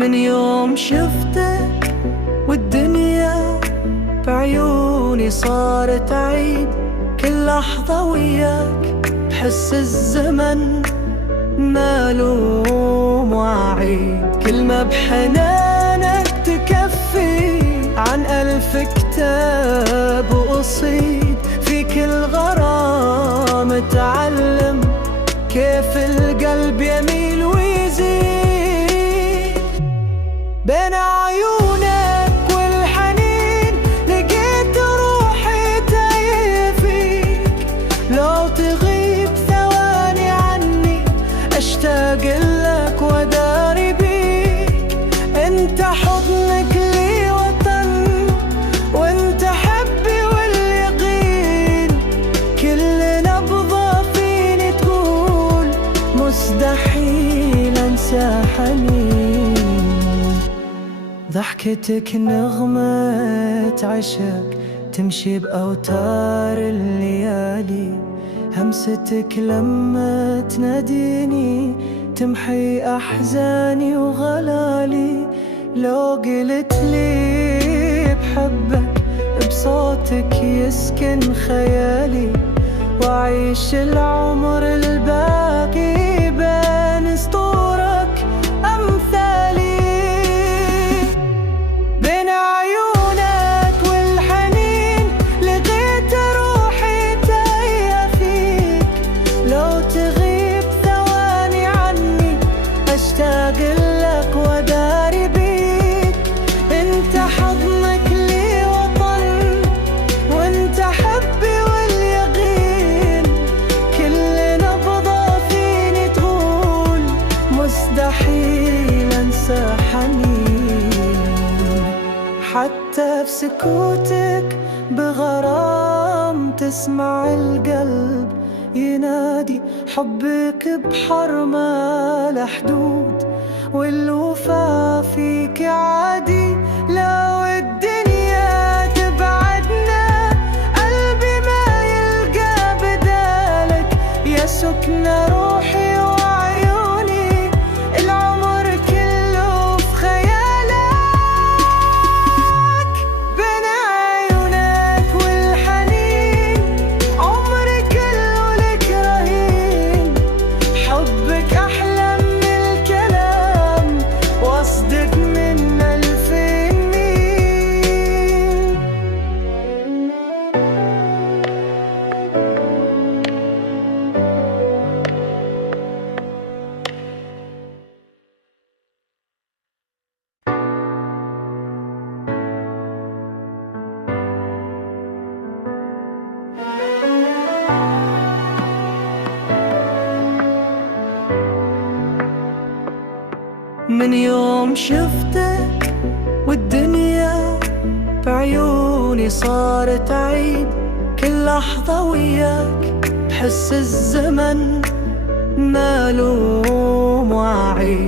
من يوم شفتك والدنيا بعيوني صارت عيد، كل لحظة وياك بحس الزمن مالوم وعيد. كلمة بحنانك تكفي عن 1000 كتاب وقصيد، في كل غرام اتعلم كيف القلب يميل ويزيد. بين عيونك والحنين لقيت روحي تايه فيك، لو تغيب ثواني عني اشتاق لك وداري بيك. انت حضنك لي وطن، وانت حبي واليقين، كل نبضة فيني تقول مستحيل انسى حنين. ضحكتك نغمة عشق تمشي بأوتار الليالي، همستك لما تناديني تمحي أحزاني وغلالي. لو قلت لي بحبك بصوتك يسكن خيالي، وأعيش العمر الباقي بين سطورك أمثالي. بين عيونك والحنين لقيت روحي تايه فيك، لو تغيب ثواني عني أشتاق لك وداري بيك. انت حضنك لي وطن، وانت حبي واليقين، كل نبضة فيني تقول مستحيل انسى حنين. حتى في سكوتك بغرام تسمع القلب ينادي، حبك بحر ما له حدود، والوفا فيك عادي. لو الدنيا تبعدنا قلبي ما يلقى بدالك، يا سكن روحي وعيوني العمر كله في خيالك. بين عيونك والحنين عمري كله لك رهين، حبك أحلى من الكلام واصدق من 2000 ميل. من يوم شفتك والدنيا بعيوني صارت عيد، كل لحظة وياك بحس الزمن مالوم وعيد.